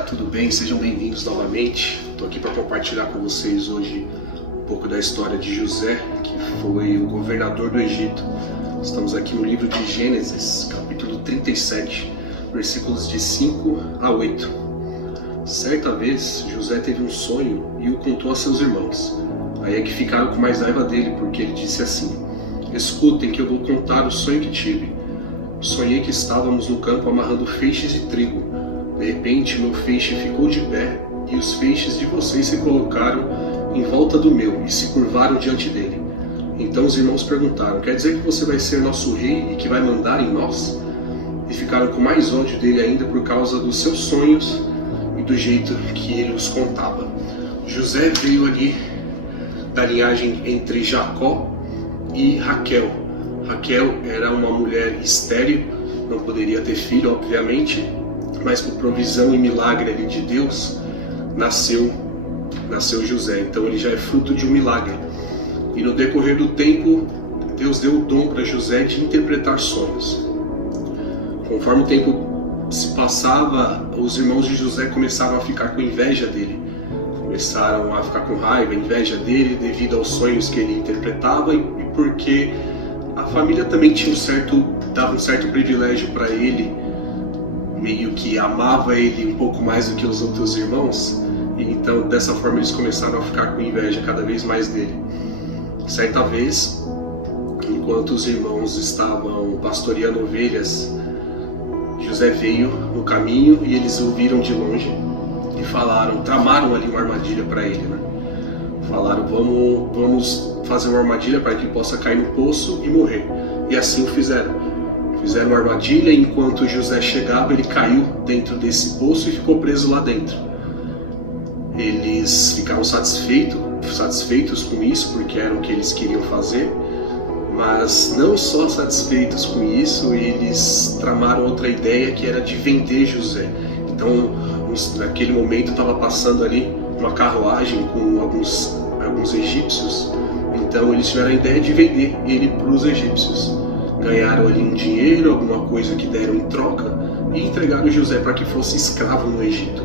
galera, tudo bem? Sejam bem-vindos novamente. Estou aqui para compartilhar com vocês hoje um pouco da história de José, que foi o governador do Egito. Estamos aqui no livro de Gênesis, capítulo 37, versículos de 5 a 8. Certa vez, José teve um sonho e o contou a seus irmãos. Aí é que ficaram com mais raiva dele, porque ele disse assim: "Escutem que eu vou contar o sonho que tive. Sonhei que estávamos no campo amarrando feixes de trigo. De repente, meu feixe ficou de pé e os feixes de vocês se colocaram em volta do meu e se curvaram diante dele. Então os irmãos perguntaram: quer dizer que você vai ser nosso rei e que vai mandar em nós?" E ficaram com mais ódio dele ainda por causa dos seus sonhos e do jeito que ele os contava. José veio ali da linhagem entre Jacó e Raquel. Raquel era uma mulher estéril, não poderia ter filho, obviamente, mas por provisão e milagre ali de Deus, nasceu José. Então ele já é fruto de um milagre. E no decorrer do tempo, Deus deu o dom para José de interpretar sonhos. Conforme o tempo se passava, os irmãos de José começaram a ficar com inveja dele. Começaram a ficar com raiva, inveja dele devido aos sonhos que ele interpretava e porque a família também dava um certo privilégio para ele, meio que amava ele um pouco mais do que os outros irmãos, e então dessa forma eles começaram a ficar com inveja cada vez mais dele. Certa vez, enquanto os irmãos estavam pastoreando ovelhas, José veio no caminho e eles o viram de longe e tramaram ali uma armadilha para ele, né? Falaram: vamos fazer uma armadilha para que ele possa cair no poço e morrer. E assim o fizeram. Fizeram uma armadilha e enquanto José chegava, ele caiu dentro desse poço e ficou preso lá dentro. Eles ficaram satisfeitos com isso, porque era o que eles queriam fazer. Mas não só satisfeitos com isso, eles tramaram outra ideia, que era de vender José. Então, naquele momento estava passando ali uma carruagem com alguns egípcios. Então eles tiveram a ideia de vender ele para os egípcios. Ganharam ali um dinheiro, alguma coisa que deram em troca, e entregaram José para que fosse escravo no Egito.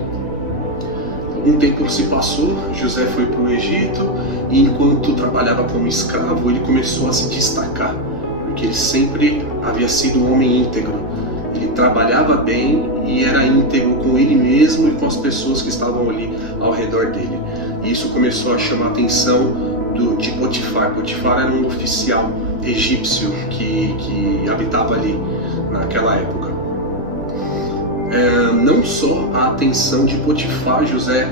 Um tempo se passou, José foi para o Egito, e enquanto trabalhava como escravo, ele começou a se destacar, porque ele sempre havia sido um homem íntegro. Ele trabalhava bem e era íntegro com ele mesmo e com as pessoas que estavam ali ao redor dele. E isso começou a chamar a atenção de Potifar. Potifar era um oficial egípcio que habitava ali naquela época. Não só a atenção de Potifar José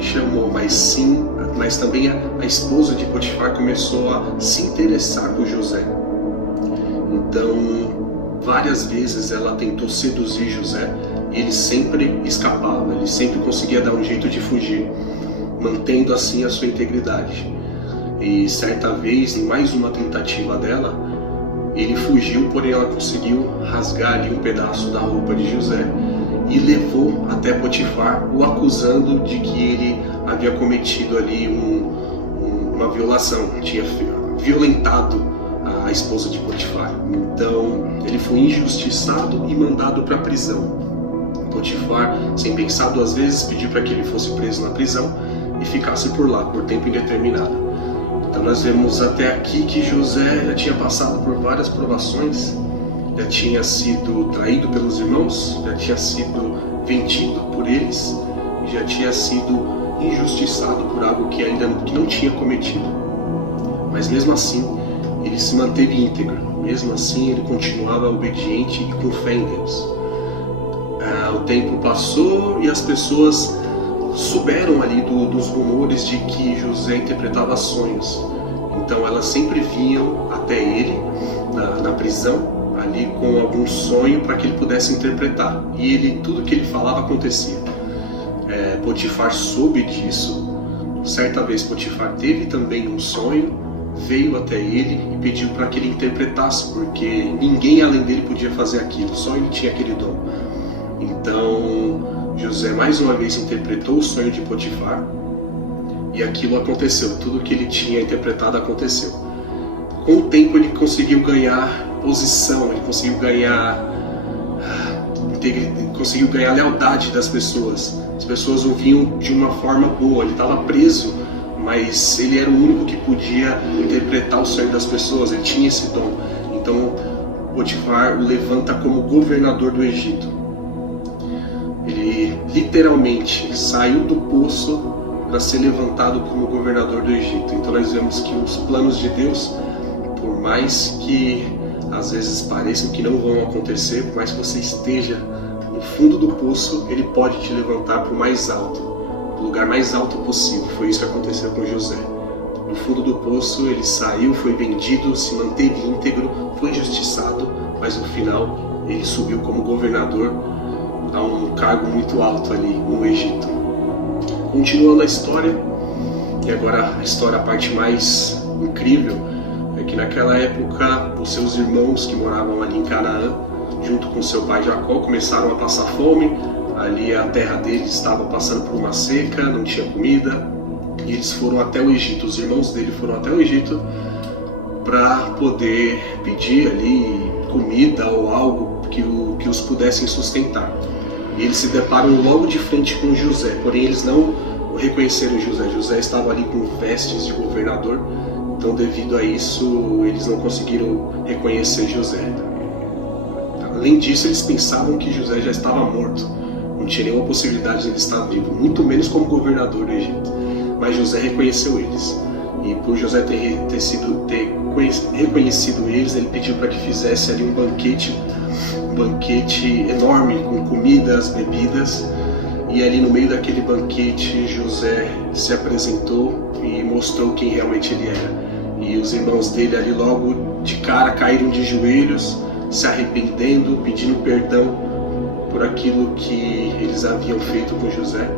chamou, mas também a esposa de Potifar começou a se interessar por José. Então, várias vezes ela tentou seduzir José e ele sempre escapava, ele sempre conseguia dar um jeito de fugir, mantendo assim a sua integridade. E certa vez, em mais uma tentativa dela, ele fugiu, porém ela conseguiu rasgar ali um pedaço da roupa de José e levou até Potifar, o acusando de que ele havia cometido ali uma violação, tinha violentado a esposa de Potifar. Então ele foi injustiçado e mandado para a prisão. Potifar, sem pensar duas vezes, pediu para que ele fosse preso na prisão e ficasse por lá por tempo indeterminado. Então nós vemos até aqui que José já tinha passado por várias provações, já tinha sido traído pelos irmãos, já tinha sido vendido por eles, já tinha sido injustiçado por algo que não tinha cometido. Mas mesmo assim, ele se manteve íntegro, mesmo assim ele continuava obediente e com fé em Deus. O tempo passou e as pessoas souberam ali dos rumores de que José interpretava sonhos. Então elas sempre vinham até ele na prisão, ali com algum sonho para que ele pudesse interpretar. E tudo que ele falava acontecia. Potifar soube disso. Certa vez Potifar teve também um sonho, veio até ele e pediu para que ele interpretasse, porque ninguém além dele podia fazer aquilo, só ele tinha aquele dom. Então José mais uma vez interpretou o sonho de Potifar e aquilo aconteceu, tudo que ele tinha interpretado aconteceu. Com o tempo ele conseguiu ganhar posição, ele conseguiu ganhar conseguiu ganhar a lealdade das pessoas. As pessoas o viam de uma forma boa. Ele estava preso, mas ele era o único que podia interpretar o sonho das pessoas. Ele tinha esse dom. Então Potifar o levanta como governador do Egito. Ele literalmente saiu do poço para ser levantado como governador do Egito. Então nós vemos que os planos de Deus, por mais que às vezes pareçam que não vão acontecer, por mais que você esteja no fundo do poço, Ele pode te levantar para o mais alto, o lugar mais alto possível. Foi isso que aconteceu com José. No fundo do poço ele saiu, foi vendido, se manteve íntegro, foi injustiçado, mas no final ele subiu como governador a um cargo muito alto ali no Egito. Continuando a história, e agora a história, a parte mais incrível, é que naquela época os seus irmãos que moravam ali em Canaã, junto com seu pai Jacó, começaram a passar fome. Ali a terra deles estava passando por uma seca, não tinha comida, e eles foram até o Egito. Os irmãos dele foram até o Egito para poder pedir ali comida ou algo que os pudessem sustentar. E eles se deparam logo de frente com José, porém eles não reconheceram José. José estava ali com vestes de governador, então devido a isso eles não conseguiram reconhecer José. Além disso, eles pensavam que José já estava morto, não tinha nenhuma possibilidade de ele estar vivo, muito menos como governador do Egito. Mas José reconheceu eles, e por José ter reconhecido eles, ele pediu para que fizesse ali um banquete enorme com comidas, bebidas. E ali no meio daquele banquete José se apresentou e mostrou quem realmente ele era. E os irmãos dele ali logo de cara caíram de joelhos, se arrependendo, pedindo perdão por aquilo que eles haviam feito com José.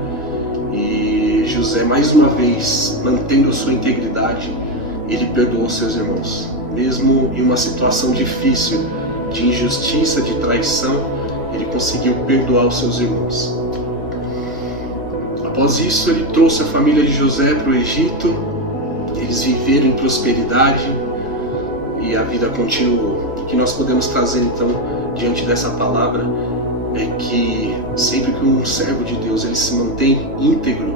E José, mais uma vez, mantendo sua integridade, ele perdoou seus irmãos. Mesmo em uma situação difícil, de injustiça, de traição, ele conseguiu perdoar os seus irmãos. Após isso, ele trouxe a família de José para o Egito. Eles viveram em prosperidade e a vida continuou. O que nós podemos fazer então diante dessa palavra é que sempre que um servo de Deus ele se mantém íntegro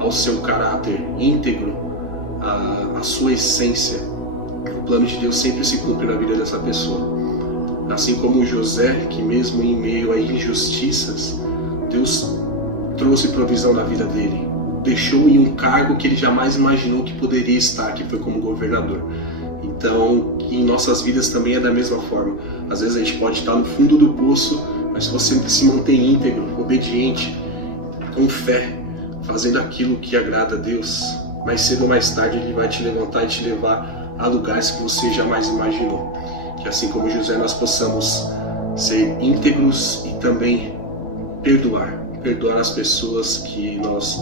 ao seu caráter, íntegro à sua essência, o plano de Deus sempre se cumpre na vida dessa pessoa. Assim como José, que mesmo em meio a injustiças, Deus trouxe provisão na vida dele, deixou em um cargo que ele jamais imaginou que poderia estar, que foi como governador. Então, em nossas vidas também é da mesma forma. Às vezes a gente pode estar no fundo do poço, mas se você se mantém íntegro, obediente, com fé, fazendo aquilo que agrada a Deus, mais cedo ou mais tarde Ele vai te levantar e te levar a lugares que você jamais imaginou. Que assim como José nós possamos ser íntegros e também perdoar as pessoas que nos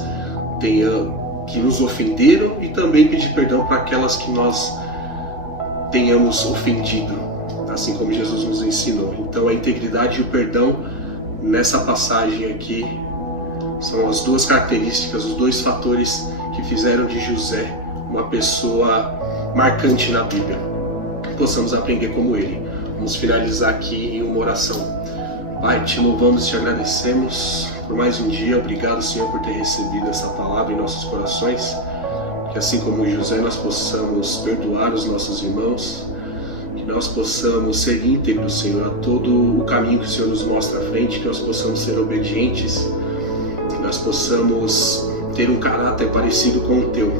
ofenderam e também pedir perdão para aquelas que nós tenhamos ofendido, assim como Jesus nos ensinou. Então a integridade e o perdão nessa passagem aqui são as duas características, os dois fatores que fizeram de José uma pessoa marcante na Bíblia. Que possamos aprender como ele. Vamos finalizar aqui em uma oração. Pai, te louvamos e te agradecemos por mais um dia. Obrigado, Senhor, por ter recebido essa palavra em nossos corações. Que assim como José nós possamos perdoar os nossos irmãos, que nós possamos ser íntegros, Senhor, a todo o caminho que o Senhor nos mostra à frente, que nós possamos ser obedientes, que nós possamos ter um caráter parecido com o teu,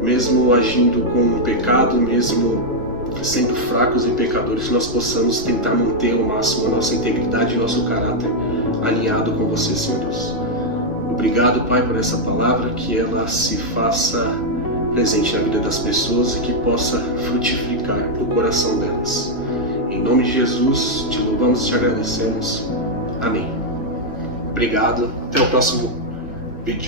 mesmo agindo com um pecado, mesmo sendo fracos e pecadores, que nós possamos tentar manter ao máximo a nossa integridade e nosso caráter alinhado com você, Senhor Deus. Obrigado, Pai, por essa palavra, que ela se faça presente na vida das pessoas e que possa frutificar no coração delas. Em nome de Jesus, te louvamos e te agradecemos. Amém. Obrigado. Até o próximo vídeo.